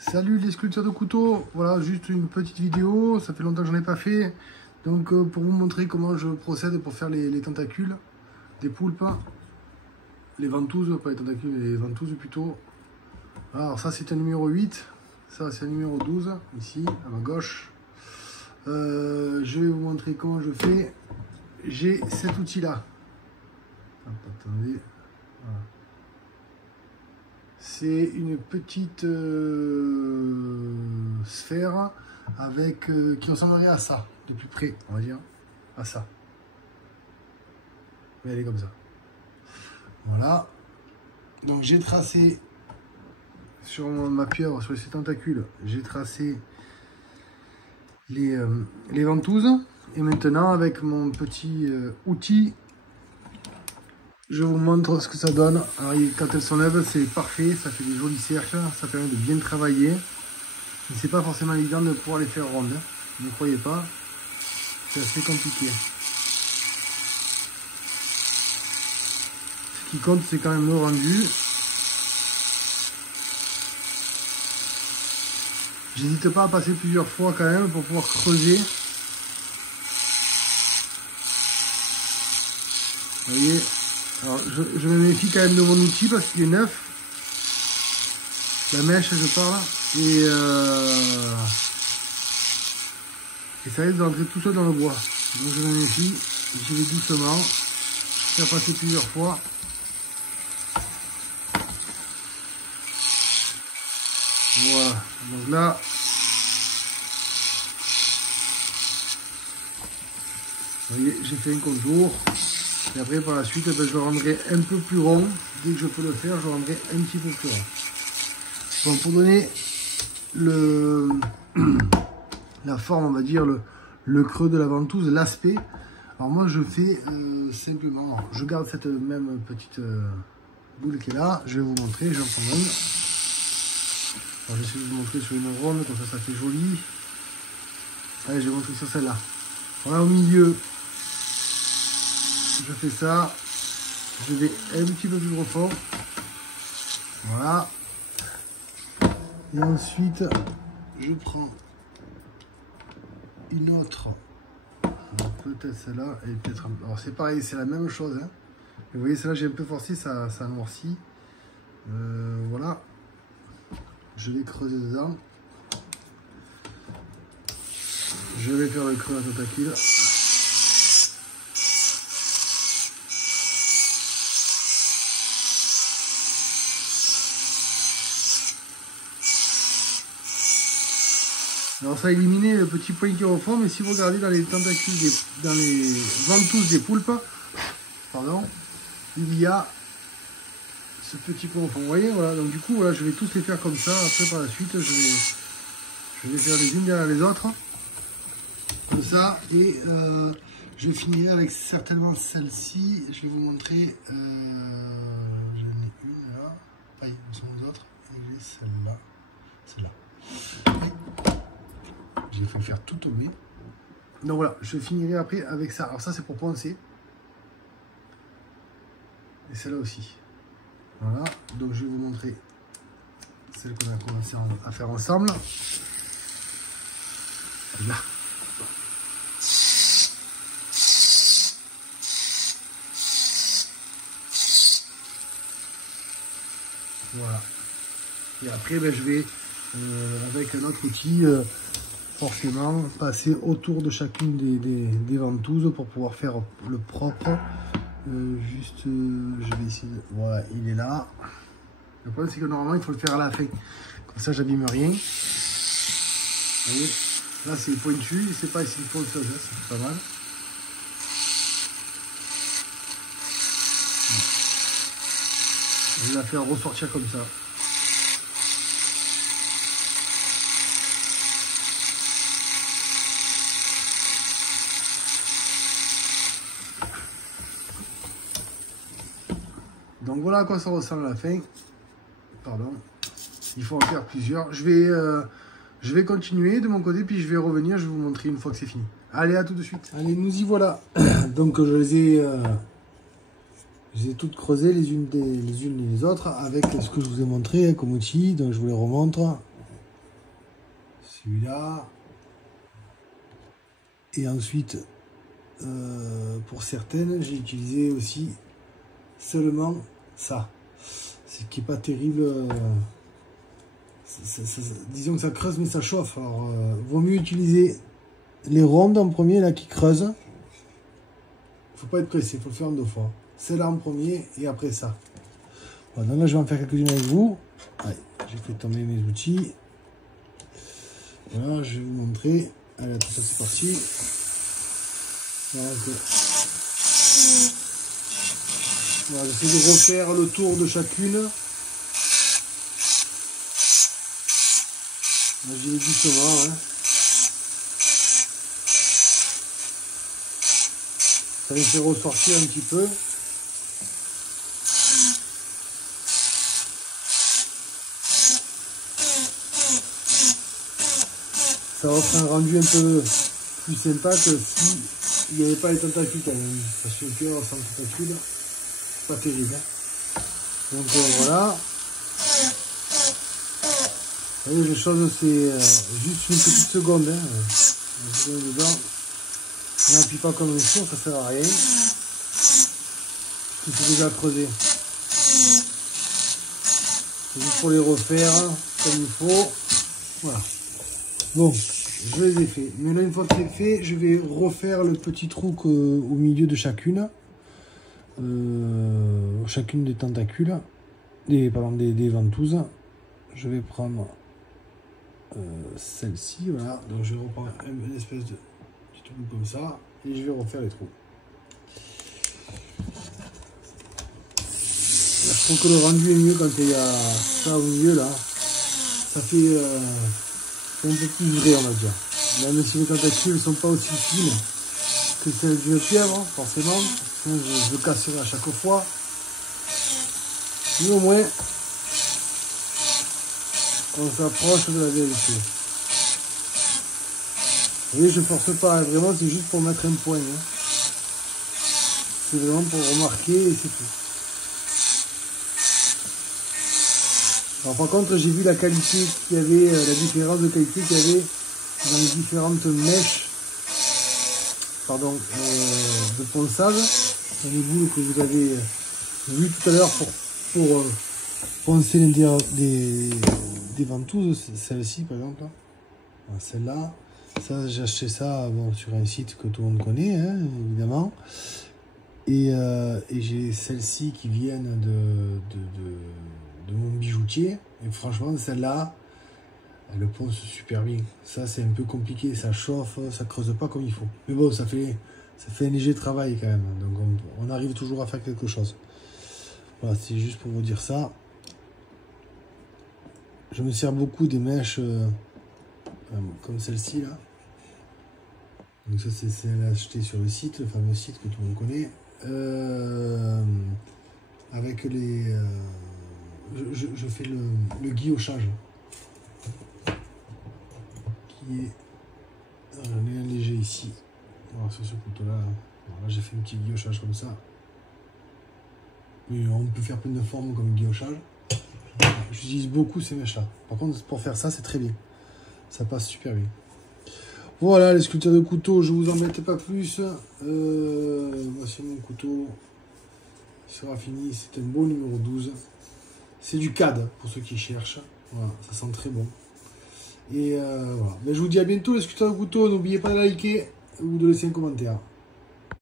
Salut les sculpteurs de couteaux, voilà juste une petite vidéo, ça fait longtemps que j'en ai pas fait. Donc pour vous montrer comment je procède pour faire les tentacules des poulpes. Les ventouses, pas les tentacules, mais les ventouses plutôt. Alors ça c'est un numéro 8, ça c'est un numéro 12, ici à ma gauche. Je vais vous montrer comment je fais. J'ai cet outil là. Attendez, voilà. C'est une petite sphère avec qui ressemblerait à ça, de plus près, on va dire, à ça. Mais elle est comme ça. Voilà. Donc j'ai tracé sur ma pieuvre, sur ces tentacules, j'ai tracé les ventouses. Et maintenant, avec mon petit outil, je vous montre ce que ça donne. Alors, quand elles s'enlèvent, c'est parfait, ça fait des jolis cercles, ça permet de bien travailler. Mais c'est pas forcément évident de pouvoir les faire rondes, hein. Ne croyez pas, c'est assez compliqué. Ce qui compte, c'est quand même le rendu. J'hésite pas à passer plusieurs fois quand même pour pouvoir creuser. Vous voyez, alors je me méfie quand même de mon outil parce qu'il est neuf. La mèche, je parle. Et ça risque d'entrer tout seul dans le bois. Donc je me méfie, j'y vais doucement. Je vais passer plusieurs fois. Voilà, donc là, vous voyez, j'ai fait un contour. Et après, par la suite, ben, je le rendrai un peu plus rond. Dès que je peux le faire, je le rendrai un petit peu plus rond. Bon, pour donner la forme, on va dire, le creux de la ventouse, l'aspect. Alors moi, je fais simplement, alors, je garde cette même petite boule qui est là. Je vais vous montrer, j'en prends une. Alors, j'essaie de vous montrer sur une ronde, comme ça fait joli. Allez, je vais vous montrer sur celle-là. Voilà, au milieu, je fais ça. Je vais un petit peu plus profond. Voilà. Et ensuite, je prends une autre. Peut-être celle-là. Et peut-être. Alors, c'est pareil, c'est la même chose. Hein. Et vous voyez, celle-là, j'ai un peu forcé, ça noircit. Voilà. Je vais creuser dedans. Je vais faire le creux à tentacule. Alors ça a éliminé le petit point qui est au fond, mais si vous regardez dans les tentacules, dans les ventouses des poulpes, pardon, il y a ce petit point au fond. Vous voyez, voilà. Donc du coup, voilà, je vais tous les faire comme ça. Après, par la suite, je vais faire les unes derrière les autres, comme ça, et je finirai avec certainement celle-ci. Je vais vous montrer. J'en ai une là. Pareil, ce sont les autres. Et j'ai celle-là. Celle-là. J'ai fait faire tout tomber. Donc voilà, je finirai après avec ça. Alors ça, c'est pour poncer. Et celle-là aussi. Voilà, donc je vais vous montrer celle qu'on a commencé à faire ensemble. Là. Voilà. Et après, ben, je vais, avec un autre outil, forcément, passer autour de chacune des ventouses pour pouvoir faire le propre. Je vais essayer de... Voilà, il est là. Le problème, c'est que normalement, il faut le faire à la fin. Comme ça, j'abîme rien. Vous voyez, là, c'est pointu. C'est pas ici pour le sol, c'est pas mal. Je vais la faire ressortir comme ça. Donc voilà à quoi ça ressemble à la fin. Pardon. Il faut en faire plusieurs. Je vais continuer de mon côté, puis je vais revenir. Je vais vous montrer une fois que c'est fini. Allez, à tout de suite. Allez, nous y voilà. Donc je les ai toutes creusées les unes les autres avec ce que je vous ai montré comme outil. Donc je vous les remontre. celui-là. Et ensuite, pour certaines, j'ai utilisé aussi seulement ça. Ce qui n'est pas terrible. Disons que ça creuse, mais ça chauffe. Alors, vaut mieux utiliser les rondes en premier, là, qui creusent. Faut pas être pressé, il faut le faire en 2 fois. Celle-là en premier et après ça. Voilà, donc là, je vais en faire quelques-unes avec vous. Allez, j'ai fait tomber mes outils. Voilà, je vais vous montrer. Allez, tout ça, c'est parti. Voilà, voilà, j'essaie de refaire le tour de chacune. Là, j'y vais doucement. Hein. Ça les fait ressortir un petit peu. Ça offre un rendu un peu plus sympa que si il n'y avait pas les tentacules quand même. Parce que sans tentacules, c'est pas terrible. Hein. Donc voilà. Vous voyez, les choses, c'est juste une petite seconde. Hein. On n'appuie pas comme il faut, ça sert à rien. Tout est déjà creusé. C'est juste pour les refaire comme il faut. Voilà. Bon, je les ai fait. Mais là, une fois que c'est fait, je vais refaire le petit trou au milieu de chacune. Chacune des tentacules. Des ventouses. Je vais prendre celle-ci, voilà. Donc je vais reprendre une espèce de petit trou comme ça. Et je vais refaire les trous. Là, je trouve que le rendu est mieux quand il y a ça au milieu là. Ça fait un peu plus vrai, on va dire. Même si les tentacules ne sont pas aussi fines que celles d'une pieuvre, forcément. Je le casserai à chaque fois. Mais au moins, on s'approche de la vérité. Vous voyez, je ne force pas, hein. Vraiment, c'est juste pour mettre un point. Hein. C'est vraiment pour remarquer et c'est tout. Alors par contre, j'ai vu la qualité qu'il y avait, la différence de qualité qu'il y avait dans les différentes mèches, pardon, de ponçage. Les boules que vous avez vu tout à l'heure pour poncer l'intérieur des ventouses, celle-ci par exemple, celle-là. Ça, j'ai acheté ça bon, sur un site que tout le monde connaît, hein, évidemment. Et j'ai celles-ci qui viennent de mon bijoutier. Et franchement, celle-là, elle ponce super bien. Ça, c'est un peu compliqué. Ça chauffe, ça creuse pas comme il faut. Mais bon, ça fait un léger travail quand même. Donc, on arrive toujours à faire quelque chose. Voilà, c'est juste pour vous dire ça. Je me sers beaucoup des mèches comme celle-ci, là. Donc ça, c'est celle achetée sur le site, le fameux site que tout le monde connaît. Avec les... je fais le guillochage. Qui est... J'en ai un léger ici. Voilà, sur ce couteau-là. Voilà, j'ai fait un petit guillochage comme ça. Mais on peut faire plein de formes comme guillochage. J'utilise beaucoup ces mèches-là. Par contre, pour faire ça, c'est très bien. Ça passe super bien. Voilà, les sculptures de couteaux, je vous embête pas plus. Voici mon couteau. Il sera fini. C'est un beau numéro 12. C'est du CAD, pour ceux qui cherchent. Voilà, ça sent très bon. Et voilà. Mais je vous dis à bientôt, les sculptures de couteaux. N'oubliez pas de liker ou de laisser un commentaire.